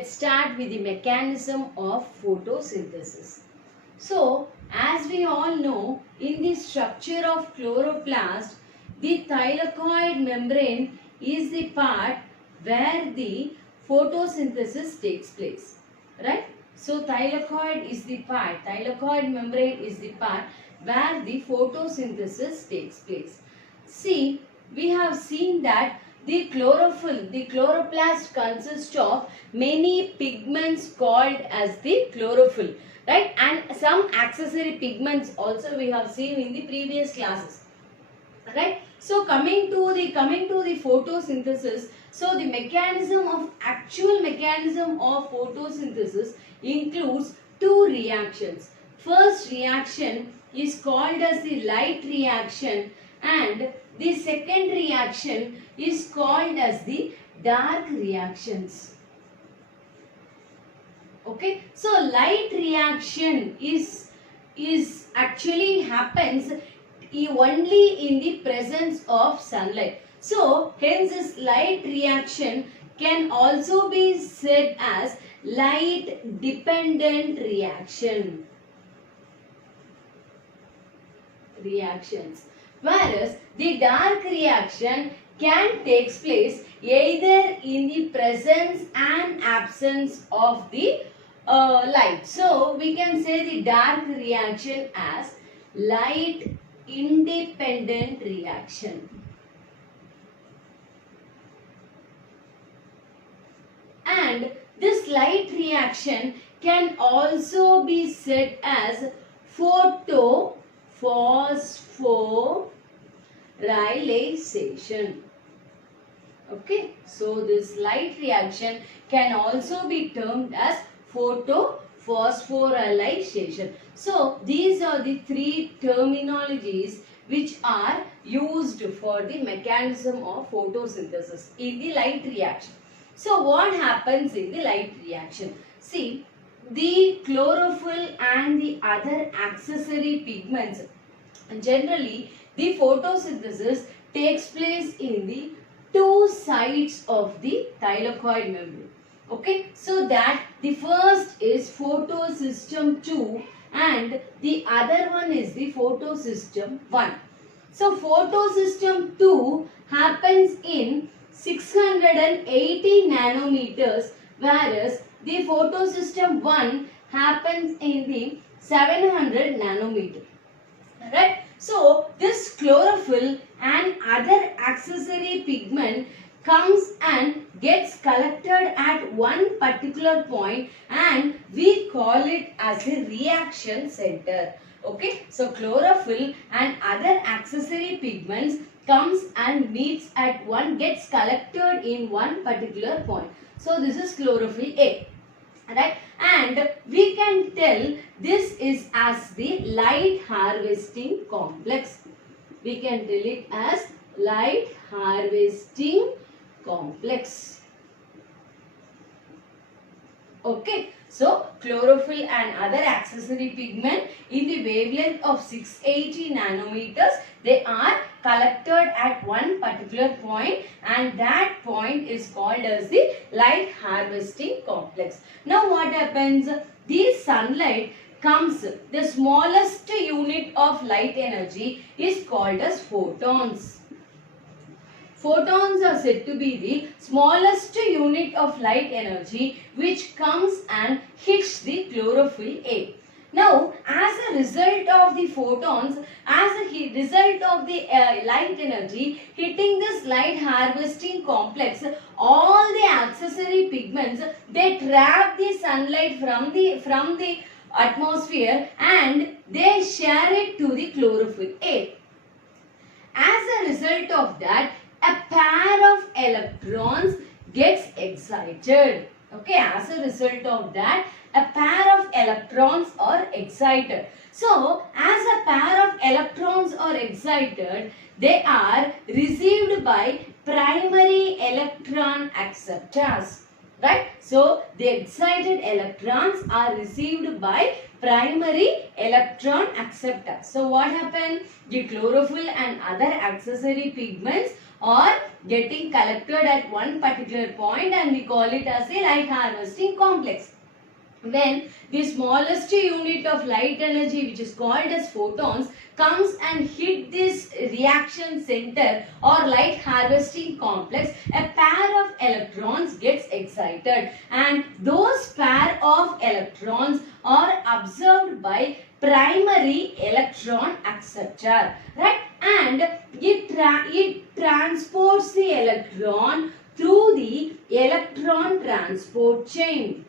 let's start with the mechanism of photosynthesis. So, as we all know, in the structure of chloroplast, the thylakoid membrane is the part where the photosynthesis takes place, right? So, thylakoid membrane is the part where the photosynthesis takes place. See, we have seen that the chlorophyll, the chloroplast consists of many pigments called as the chlorophyll, right? And some accessory pigments also we have seen in the previous classes, right? So coming to the photosynthesis, so the actual mechanism of photosynthesis includes two reactions. First reaction is called as the light reaction, and the second reaction is called as the dark reactions. Okay, so light reaction is actually happens only in the presence of sunlight. So hence this light reaction can also be said as light dependent reactions. Whereas the dark reaction can take place either in the presence and absence of the light. So we can say the dark reaction as light independent reaction. And this light reaction can also be said as phosphorylation. Okay, so this light reaction can also be termed as photophosphorylation. So these are the three terminologies which are used for the mechanism of photosynthesis in the light reaction. So what happens in the light reaction? See, the chlorophyll and the other accessory pigments, generally the photosynthesis takes place in the two sides of the thylakoid membrane. Okay, so that the first is photosystem 2 and the other one is the photosystem 1. So photosystem 2 happens in 680 nanometers, whereas the photosystem 1 happens in the 700 nanometer. Right? So this chlorophyll and other accessory pigment comes and gets collected at one particular point, and we call it as a reaction center. Okay, so chlorophyll and other accessory pigments comes and meets at gets collected in one particular point. So this is chlorophyll A, right? And we can tell this is as the light harvesting complex. We can tell it as light harvesting complex. Okay, so chlorophyll and other accessory pigment in the wavelength of 680 nanometers, they are collected at one particular point, and that point is called as the light harvesting complex. Now what happens? The sunlight comes, the smallest unit of light energy is called as photons. Photons are said to be the smallest unit of light energy which comes and hits the chlorophyll A. Now, as a result of the photons, as a result of the light energy hitting this light harvesting complex, all the accessory pigments, they trap the sunlight from the atmosphere and they share it to the chlorophyll A. As a result of that, a pair of electrons gets excited. Okay, as a result of that, a pair of electrons are excited. So, as a pair of electrons are excited, they are received by primary electron acceptors. right? So the excited electrons are received by primary electron acceptor. So what happened? The chlorophyll and other accessory pigments are getting collected at one particular point, and we call it as a light harvesting complex. When the smallest unit of light energy, which is called as photons, comes and hit this reaction center or light harvesting complex, a pair of electrons gets excited, and those pair of electrons are observed by primary electron acceptor, right? And it transports the electron through the electron transport chain.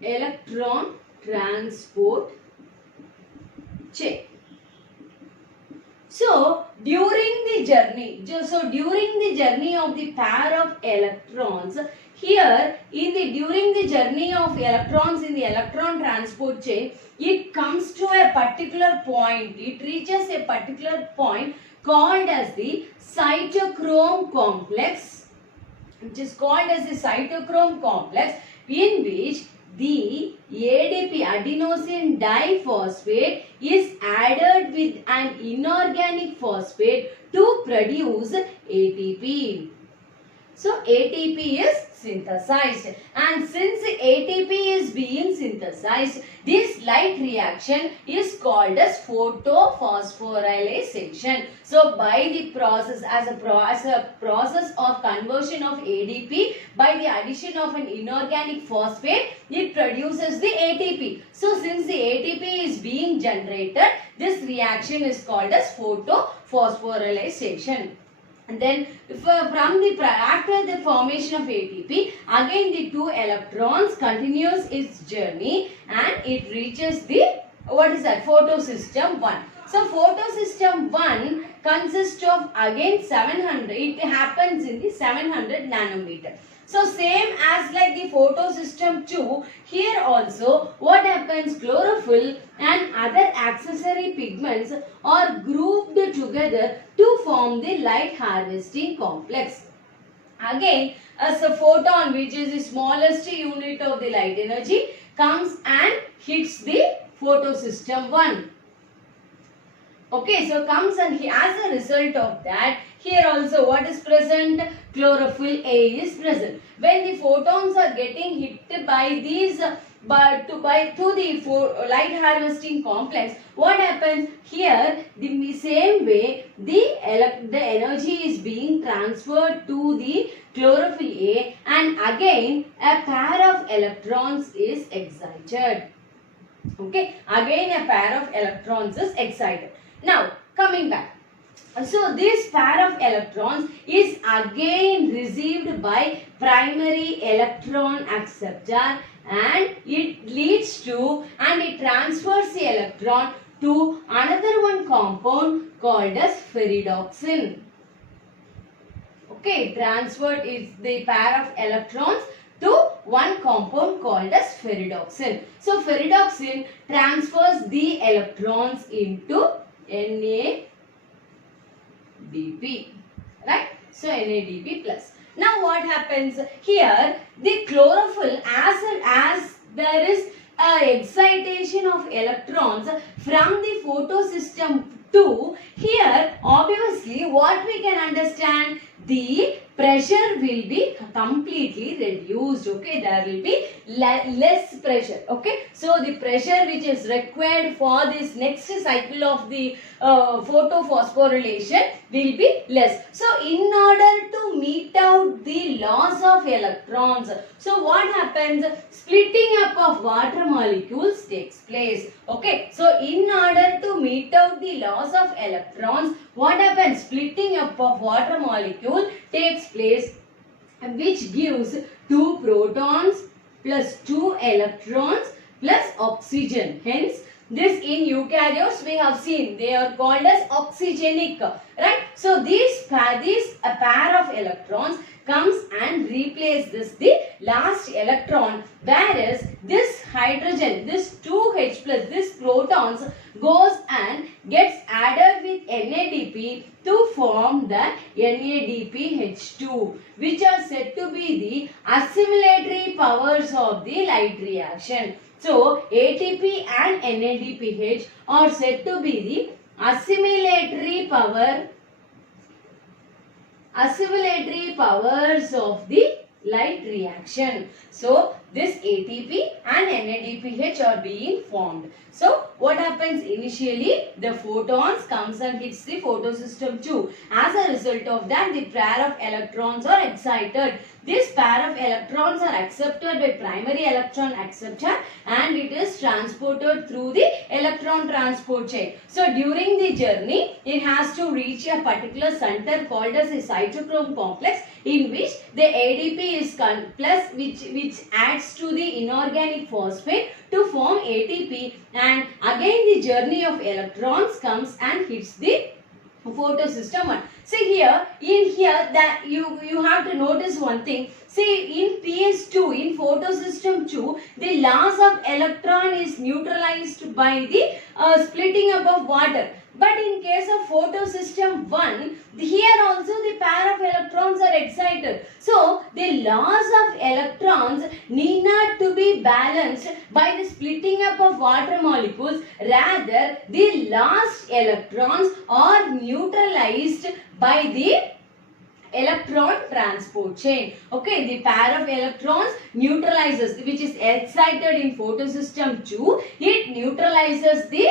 Electron transport chain. So during the journey of the pair of electrons, here during the journey of electrons in the electron transport chain, it comes to a particular point. It reaches a particular point called as the cytochrome complex, which is called as the cytochrome complex, in which the ADP, adenosine diphosphate, is added with an inorganic phosphate to produce ATP. So ATP is synthesized, and since ATP is being synthesized, this light reaction is called as photophosphorylation. So by the process, as a process of conversion of ADP by the addition of an inorganic phosphate, it produces the ATP. So since the ATP is being generated, this reaction is called as photophosphorylation. And then after the formation of ATP, again the two electrons continues its journey and it reaches the, what is that, photosystem 1. So photosystem 1 consists of again 700, it happens in the 700 nanometer. So same as like the photosystem 2, here also what happens, chlorophyll and other accessory pigments are grouped together to form the light harvesting complex. Again, as a photon, which is the smallest unit of the light energy, comes and hits the photosystem 1. Okay, so comes and as a result of that, here also what is present? Chlorophyll A is present. When the photons are getting hit by these to the light harvesting complex, what happens? Here the same way the energy is being transferred to the chlorophyll A, and again a pair of electrons is excited. Okay, again a pair of electrons is excited. Now coming back. So this pair of electrons is again received by primary electron acceptor, and it leads to and it transfers the electron to another one compound called as ferredoxin. Okay, transferred is the pair of electrons to one compound called as ferredoxin. So ferredoxin transfers the electrons into NADP, right? So NADP plus. Now what happens here? The chlorophyll, as there is excitation of electrons from the photosystem 2, here obviously what we can understand, the pressure will be completely reduced. Okay, there will be less pressure. Okay, so the pressure which is required for this next cycle of the photophosphorylation will be less. So in order to meet out the loss of electrons, so what happens? Splitting up of water molecules takes place. Okay, so in order to meet out the loss of electrons, what happens? Splitting up of water molecule takes place, which gives 2 protons plus 2 electrons plus oxygen. Hence, this in eukaryotes we have seen, they are called as oxygenic, right? So a pair of electrons comes and replaces the last electron, whereas this hydrogen, this 2H plus, this protons goes and gets added with NADP to form the NADPH2, which are said to be the assimilatory powers of the light reaction. So, ATP and NADPH are said to be the assimilatory powers of the light reaction. So, this ATP and NADPH are being formed. So, what happens initially? The photons comes and hits the photosystem 2. As a result of that, the pair of electrons are excited. This pair of electrons are accepted by primary electron acceptor and it is transported through the electron transport chain. So, during the journey, it has to reach a particular center called as a cytochrome complex, in which the ADP is plus which adds to the inorganic phosphate to form ATP, and again the journey of electrons comes and hits the photosystem 1. See here, that you have to notice one thing. See, in PS2, in photosystem 2, the loss of electron is neutralized by the splitting up of water. But in case of photosystem 1, here also the pair of electrons are excited. So, the loss of electrons need not to be balanced by the splitting up of water molecules. Rather, the lost electrons are neutralized by the electron transport chain. Okay, the pair of electrons neutralizes, which is excited in photosystem 2, it neutralizes the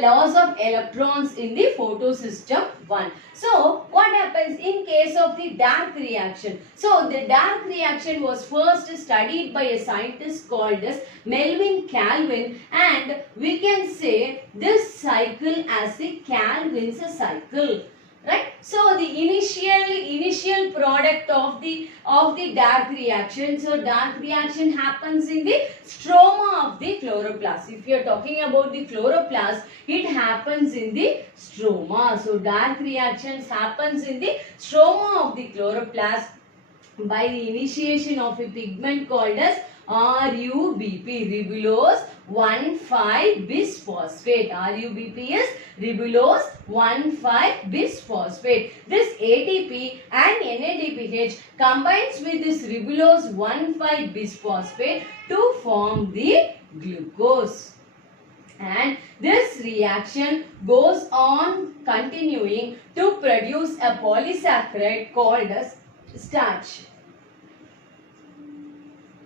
loss of electrons in the photosystem 1. So, what happens in case of the dark reaction? So, the dark reaction was first studied by a scientist called as Melvin Calvin, and we can say this cycle as the Calvin's cycle. Right? So, the initial product of the dark reaction. So, dark reaction happens in the stroma of the chloroplast. If you are talking about the chloroplast, it happens in the stroma. So, dark reactions happens in the stroma of the chloroplast by the initiation of a pigment called as RUBP, ribulose 1,5-bisphosphate. RUBP is ribulose 1,5-bisphosphate. This ATP and NADPH combines with this ribulose 1,5-bisphosphate to form the glucose. And this reaction goes on continuing to produce a polysaccharide called as starch.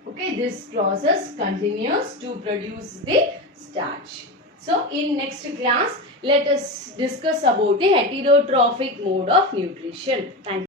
Okay, this process continues to produce the starch. So, in next class, let us discuss about the heterotrophic mode of nutrition. Thank you.